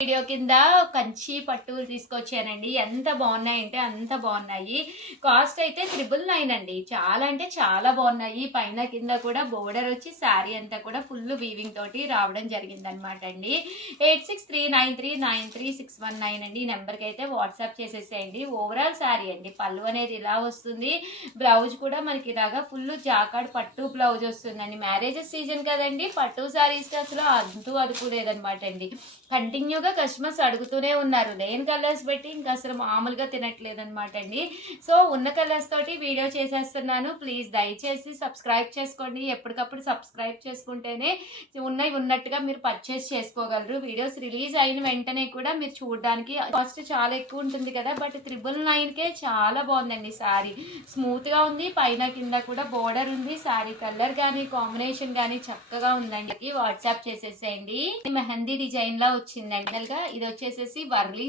Video కింద కంచి పట్టులు తీసుకొచ్చానండి. ఎంత బాగున్నాయంటే అంత బాగున్నాయి. కాస్ట్ అయితే 999 అండి. చాలా అంటే చాలా బాగున్నాయి. పైన కింద కూడా బోర్డర్ వచ్చి శారీ అంతా కూడా ఫుల్ వీవింగ్ తోటి రావడం జరిగిందనమాట అండి. 8639393619 అండి. ఈ నెంబర్కి అయితే వాట్సాప్ చేసేసేయండి. ఓవరాల్ శారీ అండి. పళ్ళు అనేది ఇలా వస్తుంది. బ్లౌజ్ కూడా మనకి ఇలాగా ఫుల్ జాకాడ్ పట్టు బ్లౌజ్ వస్తుందండి. మ్యారేజెస్ సీజన్ కదండి, పట్టు శారీస్ అసలు అంతూ అదుపు లేదనమాట అండి. కంటిన్యూగా కస్టమర్స్ అడుగుతూనే ఉన్నారు. లేని కలర్స్ పెట్టి ఇంకా అసలు మామూలుగా తినట్లేదు అనమాట అండి. సో ఉన్న కలర్స్ తోటి వీడియో చేసేస్తున్నాను. ప్లీజ్ దయచేసి సబ్స్క్రైబ్ చేసుకోండి. ఎప్పటికప్పుడు సబ్స్క్రైబ్ చేసుకుంటేనే ఉన్నవి ఉన్నట్టుగా మీరు పర్చేస్ చేసుకోగలరు. వీడియోస్ రిలీజ్ అయిన వెంటనే కూడా మీరు చూడడానికి కాస్ట్ చాలా ఎక్కువ ఉంటుంది కదా, బట్ 999కే చాలా బాగుందండి. శారీ స్మూత్ గా ఉంది. పైన కింద కూడా బోర్డర్ ఉంది. శారీ కలర్ కానీ కాంబినేషన్ కానీ చక్కగా ఉందండి. వాట్సాప్ చేసేసేయండి. మెహందీ డిజైన్ లా వచ్చిందండి. ఇది వచ్చేసేసి వర్లీ